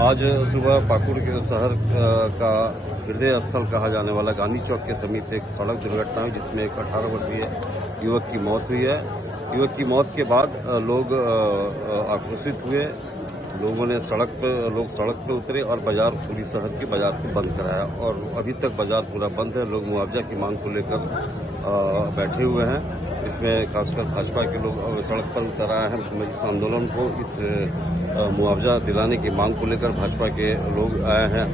आज सुबह पाकुड़ के शहर का हृदय स्थल कहा जाने वाला गांधी चौक के समीप एक सड़क दुर्घटना हुई जिसमें एक 18 वर्षीय युवक की मौत हुई है। युवक की मौत के बाद लोग आक्रोशित हुए। लोगों ने सड़क पे उतरे और बाजार पूरी शहर के बाजार को बंद कराया और अभी तक बाजार पूरा बंद है। लोग मुआवजा की मांग को लेकर बैठे हुए हैं। इसमें खासकर भाजपा के लोग सड़क पर उतर आए हैं। इस आंदोलन को इस मुआवजा दिलाने की मांग को लेकर भाजपा के लोग आए हैं,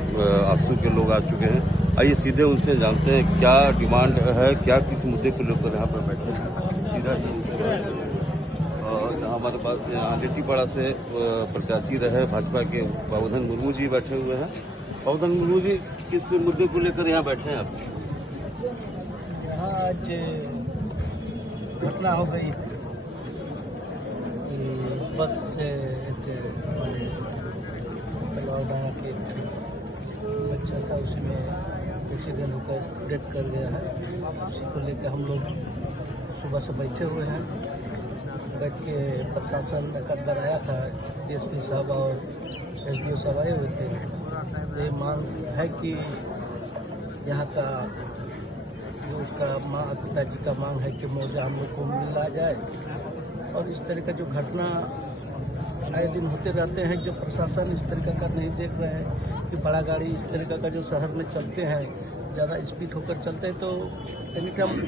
आजसू के लोग आ चुके हैं। आइए सीधे उनसे जानते हैं क्या डिमांड है, क्या किस मुद्दे को लेकर यहाँ पर बैठे हैं। हमारे पास यहाँ लिट्टीपाड़ा से प्रत्याशी रहे भाजपा के बाबूधन मुर्मू जी बैठे हुए हैं। बाबूधन मुर्मू जी, किस मुद्दे को लेकर यहाँ बैठे हैं आप? यहाँ आज घटना हो गई कि बस से एक हमारे तलवार डांगा के बच्चा था, उसमें एक्सीडेंट होकर डेथ कर गया है। उसी को लेकर हम लोग सुबह से बैठे हुए हैं। बैठ के प्रशासन एक बार आया था, डीएसपी साहब और एसडीओ साहब आए हुए थे। ये मांग है कि यहाँ का जो उसका पिताजी का मांग है कि मुआवजा हम लोग को मिला जाए। और इस तरह का जो घटना आए दिन होते रहते हैं, जो प्रशासन इस तरीका का नहीं देख रहे हैं कि बड़ा गाड़ी इस तरीका का जो शहर में चलते हैं, ज़्यादा स्पीड होकर चलते हैं तो एनी टाइम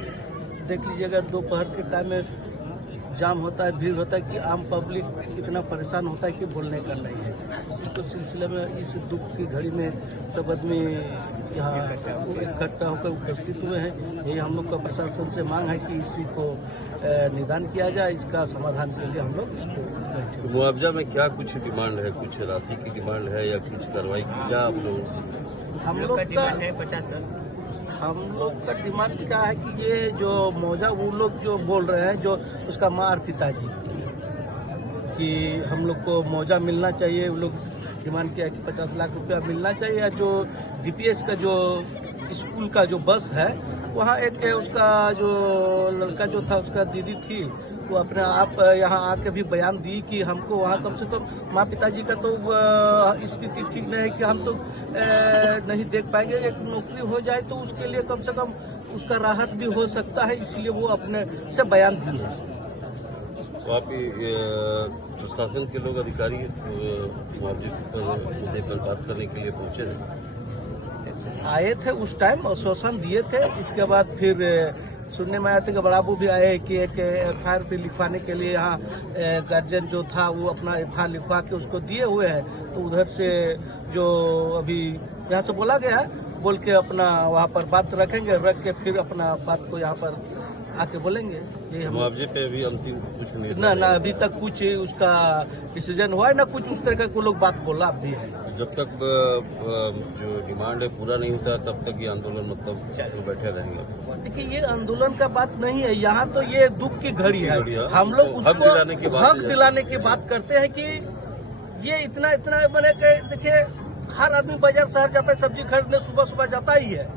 देख लीजिएगा दोपहर के टाइम में जाम होता है, भीड़ होता है कि आम पब्लिक इतना परेशान होता है कि बोलने का नहीं है। इसी को सिलसिले में इस दुख की घड़ी में सब आदमी यहाँ इकट्ठा होकर उपस्थित हुए हैं। यही हम लोग का प्रशासन से मांग है कि इसी को निदान किया जाए। इसका समाधान के लिए हम लोग इसको बैठे। मुआवजा में क्या कुछ डिमांड है, कुछ राशि की डिमांड है या कुछ कार्रवाई की जा आप लोगों की? हम लोग का है 50। हम लोग का डिमांड क्या है कि ये जो मौजा वो लोग जो बोल रहे हैं, जो उसका माँ और पिताजी, कि हम लोग को मौजा मिलना चाहिए। वो लोग डिमांड किया है कि 50 लाख रुपया मिलना चाहिए। या जो डीपीएस का जो स्कूल का जो बस है, वहाँ एक उसका जो लड़का जो था, उसका दीदी थी, वो अपने आप यहाँ आके भी बयान दी कि हमको वहाँ कम से कम माँ पिताजी का तो स्थिति ठीक नहीं है कि हम तो नहीं देख पाएंगे। एक नौकरी हो जाए तो उसके लिए कम से कम उसका राहत भी हो सकता है, इसलिए वो अपने से बयान दिए है। तो आप प्रशासन के लोग अधिकारी मुआवजे पर बात करने के लिए पहुंचे हैं? आए थे उस टाइम, आश्वासन दिए थे। इसके बाद फिर सुनने में आया था कि बड़ाबू भी आए कि एक एफआईआर पे लिखवाने के लिए यहाँ गार्जियन जो था वो अपना एफआईआर लिखवा के उसको दिए हुए हैं। तो उधर से जो अभी यहाँ से बोला गया, बोल के अपना वहाँ पर बात रखेंगे, रख के फिर अपना बात को यहाँ पर आके बोलेंगे। ये मुआवजे पे अभी अंतिम कुछ नहीं ना अभी तक कुछ उसका डिसीजन हुआ है, ना कुछ उस तरह का लोग बात बोला भी है। जब तक जो डिमांड है पूरा नहीं होता तब तक ये आंदोलन मतलब बैठे रहेंगे। देखिए, ये आंदोलन का बात नहीं है, यहाँ तो ये दुख की घड़ी है। हम लोग उसको हक दिलाने की बात करते हैं कि ये इतना मैंने देखिए, हर आदमी बाजार शहर जाता है, सब्जी खरीदने सुबह सुबह जाता ही है।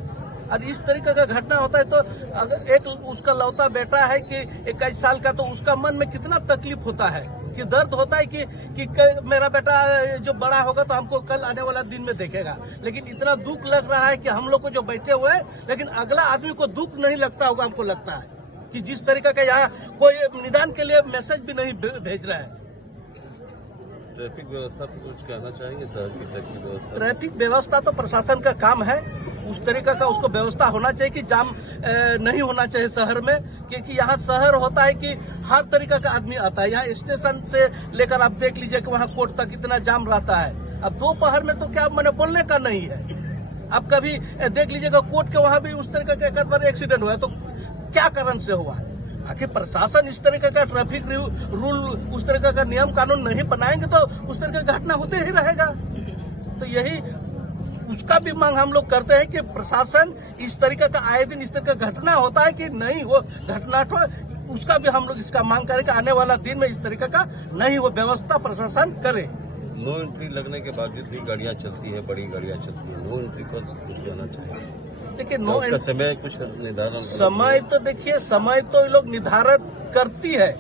और इस तरीके का घटना होता है तो अगर एक उसका लौता बेटा है कि 21 साल का, तो उसका मन में कितना तकलीफ होता है, कि दर्द होता है कि मेरा बेटा जो बड़ा होगा तो हमको कल आने वाला दिन में देखेगा। लेकिन इतना दुख लग रहा है कि हम लोग को जो बैठे हुए हैं, लेकिन अगला आदमी को दुख नहीं लगता होगा। हमको लगता है कि जिस तरीके का यहाँ कोई निदान के लिए मैसेज भी नहीं भेज रहा है। ट्रैफिक व्यवस्था पर कुछ कहना चाहेंगे? शहर की ट्रैफिक व्यवस्था तो प्रशासन का काम है, उस तरीका का उसको व्यवस्था होना चाहिए कि जाम नहीं होना चाहिए शहर में। क्योंकि यहाँ शहर होता है कि हर तरीका का आदमी आता है। यहाँ स्टेशन से लेकर आप देख लीजिए कि वहाँ कोर्ट तक इतना जाम रहता है। अब दोपहर में तो क्या मैंने बोलने का नहीं है। अब कभी देख लीजिएगा कोर्ट के वहाँ भी उस तरीके का एक बार एक्सीडेंट हुआ, तो क्या कारण से हुआ? आखिर प्रशासन इस तरीके का ट्रैफिक रूल, उस तरीके का नियम कानून नहीं बनाएंगे तो उस तरह का घटना होते ही रहेगा। तो यही उसका भी मांग हम लोग करते हैं कि प्रशासन इस तरीके का आए दिन इस तरह का घटना होता है कि नहीं वो घटना, तो उसका भी हम लोग इसका मांग करें कि आने वाला दिन में इस तरीके का नहीं वो व्यवस्था प्रशासन करे। नो एंट्री लगने के बाद जितनी गाड़ियाँ चलती है, बड़ी गाड़ियाँ चलती है, नो एंट्री पर कुछ कहना चाहिए? देखिए, नो समय कुछ निर्धारण, समय तो देखिए, समय तो ये लोग निर्धारित करती है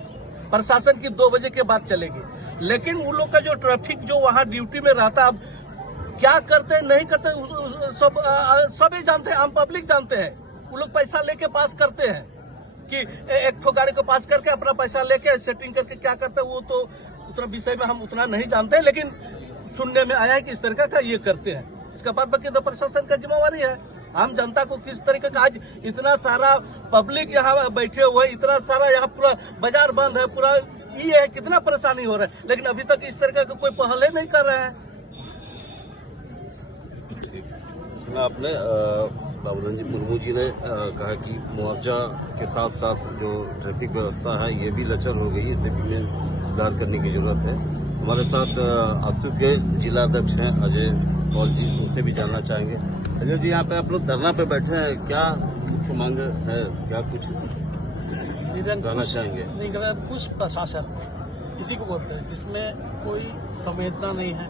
प्रशासन की 2 बजे के बाद चलेगी। लेकिन उन लोग का जो ट्रैफिक जो वहाँ ड्यूटी में रहता, अब क्या करते हैं नहीं करते सब सभी जानते हैं, आम पब्लिक जानते हैं। वो लोग पैसा लेके पास करते हैं कि एक ठो गाड़ी को पास करके अपना पैसा लेके सेटिंग करके क्या करते हैं, वो तो उतना विषय में हम उतना नहीं जानते, लेकिन सुनने में आया है कि इस तरीके का ये करते हैं। इसका बाद बाकी तो प्रशासन का जिम्मेवारी है। आम जनता को किस तरीके का, आज इतना सारा पब्लिक यहाँ बैठे हुए, इतना सारा यहाँ पूरा बाजार बंद है, पूरा ये है, कितना परेशानी हो रहा है, लेकिन अभी तक इस तरीके का कोई पहल नहीं कर रहे हैं। आपने बाबूधन जी मुर्मू जी ने कहा कि मुआवजा के साथ साथ जो ट्रैफिक व्यवस्था है ये भी लचर हो गई, इसे भी में सुधार करने की जरूरत है। हमारे साथ आसू के जिला अध्यक्ष हैं अजय कौल जी, उनसे भी जानना चाहेंगे। अजय जी, यहाँ पे आप लोग धरना पे बैठे हैं, क्या मांग है, क्या कुछ कहना चाहेंगे? निरंकुश प्रशासन इसी को बोलते हैं, जिसमें कोई संवेदना नहीं है,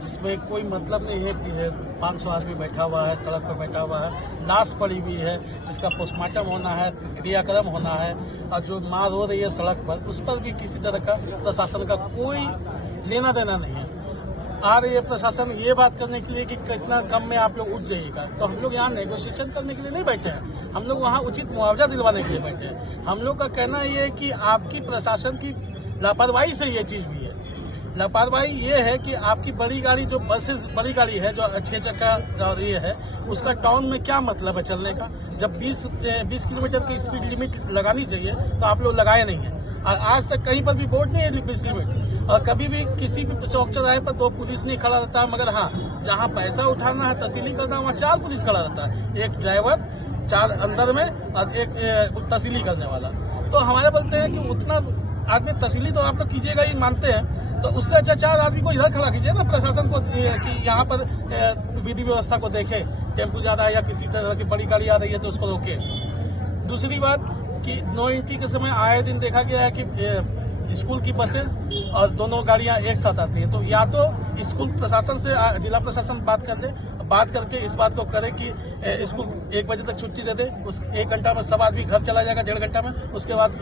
जिसमें कोई मतलब नहीं है कि 500 आदमी बैठा हुआ है, सड़क पर बैठा हुआ है, लाश पड़ी हुई है जिसका पोस्टमार्टम होना है, क्रियाक्रम होना है, और जो मार हो रही है सड़क पर, उस पर भी किसी तरह का प्रशासन का कोई लेना देना नहीं है। आ रही है प्रशासन ये बात करने के लिए कि कितना कम में आप लोग उठ जाइएगा, तो हम लोग यहाँ नेगोशिएशन करने के लिए नहीं बैठे हैं, हम लोग वहाँ उचित मुआवजा दिलवाने के लिए बैठे हैं। हम लोग का कहना ये है कि आपकी प्रशासन की लापरवाही से ये चीज हुई है। लापरवाही ये है कि आपकी बड़ी गाड़ी, जो बसेस बड़ी गाड़ी है, जो 6 चक्का और ये है, उसका टाउन में क्या मतलब है चलने का? जब 20 किलोमीटर की स्पीड लिमिट लगानी चाहिए तो आप लोग लगाए नहीं है, और आज तक कहीं पर भी बोर्ड नहीं है 20 लिमिट, और कभी भी किसी भी चौक चौराहे पर 2 पुलिस नहीं खड़ा रहता है, मगर हाँ, जहाँ पैसा उठाना है, तहसीली करना है, वहाँ 4 पुलिस खड़ा रहता है, एक ड्राइवर, 4 अंदर में और एक तहसीली करने वाला। तो हमारे बोलते हैं कि उतना आदमी तहसीली तो आप लोग कीजिएगा ही, मानते हैं, तो उससे अच्छा 4 आदमी को इधर खड़ा कीजिए ना प्रशासन को, कि यहाँ पर विधि व्यवस्था को देखे, टेम्पो जा रहा है या किसी तरह की बड़ी गाड़ी आ रही है तो उसको रोके। दूसरी बात कि नो एंट्री के समय आए दिन देखा गया है कि स्कूल की बसेस और दोनों गाड़ियां एक साथ आती हैं, तो या तो स्कूल प्रशासन से जिला प्रशासन बात कर ले, बात करके इस बात को करे कि स्कूल 1 बजे तक छुट्टी दे दे, उस 1 घंटा में सब आदमी घर चला जाएगा, 1.5 घंटा में, उसके बाद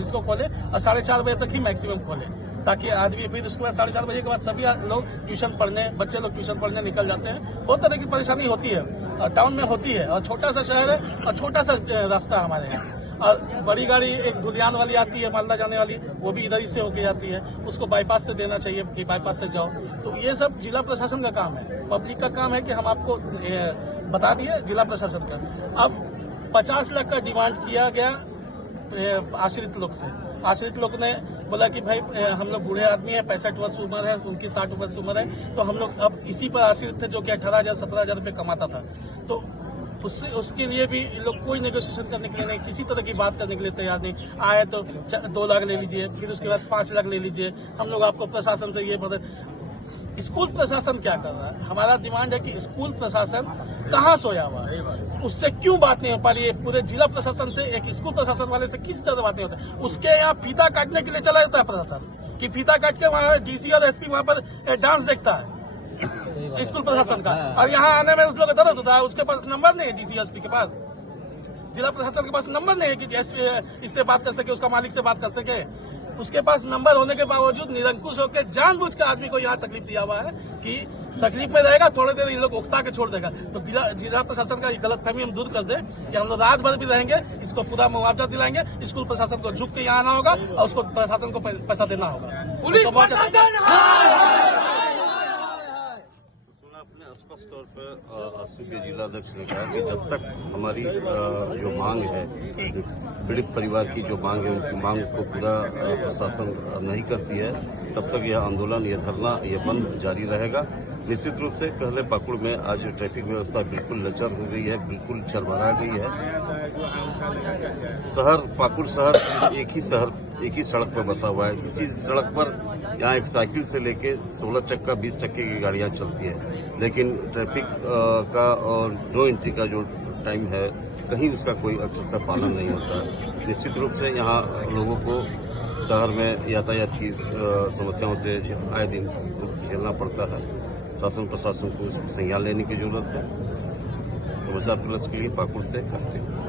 इसको खोले और 4:30 बजे तक ही मैक्सिमम खोले, ताकि आदमी फिर उसके बाद 4:30 बजे के बाद सभी लोग ट्यूशन पढ़ने, बच्चे लोग ट्यूशन पढ़ने निकल जाते हैं। बहुत तरह की परेशानी होती है, टाउन में होती है, और छोटा सा शहर है और छोटा सा रास्ता है हमारे यहाँ, और बड़ी गाड़ी एक धुलियान वाली आती है मालदा जाने वाली, वो भी इधर ही से होके जाती है, उसको बाईपास से देना चाहिए कि बाईपास से जाओ। तो ये सब जिला प्रशासन का काम है, पब्लिक का काम है कि हम आपको बता दिए जिला प्रशासन का। अब 50 लाख का डिमांड किया गया आश्रित लोग से। आश्रित लोग ने बोला कि भाई हम लोग बूढ़े आदमी है, 65 वर्ष उम्र है, उनकी 60 वर्ष उम्र है, तो हम लोग अब इसी पर आश्रित थे, जो कि 18,000 17,000 रुपये कमाता था। तो उसके लिए भी लोग कोई नेगोशिएशन करने के लिए नहीं, किसी तरह की बात करने के लिए तैयार नहीं। आए तो 2 लाख ले लीजिए, फिर उसके बाद 5 लाख ले लीजिए। हम लोग आपको प्रशासन से ये स्कूल प्रशासन क्या कर रहा है? हमारा डिमांड है कि स्कूल प्रशासन कहाँ सोया हुआ है, उससे क्यों बात नहीं हो पा रही है? पूरे जिला प्रशासन से एक स्कूल प्रशासन वाले से किस तरह बात नहीं होता? उसके यहाँ फीता काटने के लिए चला जाता है प्रशासन, कि फीता काट के वहाँ डीसी और एसपी वहाँ पर डांस देखता है स्कूल प्रशासन का, और यहाँ आने में उस लोग दर्द होता है। उसके पास नंबर नहीं है, डीसी एसपी के पास, जिला प्रशासन के पास नंबर नहीं है कि इससे बात कर सके, उसका मालिक से बात कर सके। उसके पास नंबर होने के बावजूद निरंकुश होकर जानबूझ के आदमी को यहाँ तकलीफ दिया हुआ है कि तकलीफ में रहेगा, थोड़ी देर ये लोग उकता के छोड़ देगा। तो जिला प्रशासन का गलतफहमी हम दूर कर दे कि हम लोग रात भर भी रहेंगे, इसको पूरा मुआवजा दिलाएंगे, स्कूल प्रशासन को झुक के यहाँ आना होगा और उसको प्रशासन को पैसा देना होगा। स्पष्ट तौर पर आसू के जिला अध्यक्ष ने कहा कि जब तक हमारी जो मांग है, पीड़ित परिवार की जो मांग है, उनकी मांग को पूरा प्रशासन नहीं करती है, तब तक यह आंदोलन, यह धरना, यह बंद जारी रहेगा। निश्चित रूप से कहले पाकुड़ में आज ट्रैफिक व्यवस्था बिल्कुल लचर हो गई है, बिल्कुल चरमरा गई है। पाकुड़ शहर एक ही सड़क पर बसा हुआ है। इसी सड़क पर यहाँ एक साइकिल से लेके 16 चक्का 20 चक्के की गाड़ियां चलती है, लेकिन ट्रैफिक का और नो एंट्री का जो टाइम है, कहीं उसका कोई अच्छे से पालन नहीं होता है। निश्चित रूप से यहाँ लोगों को शहर में यातायात की समस्याओं से आए दिन झेलना पड़ता है। शासन प्रशासन को संज्ञान लेने की जरूरत है। समाचार प्लस के लिए पाकुड़ से करते हैं।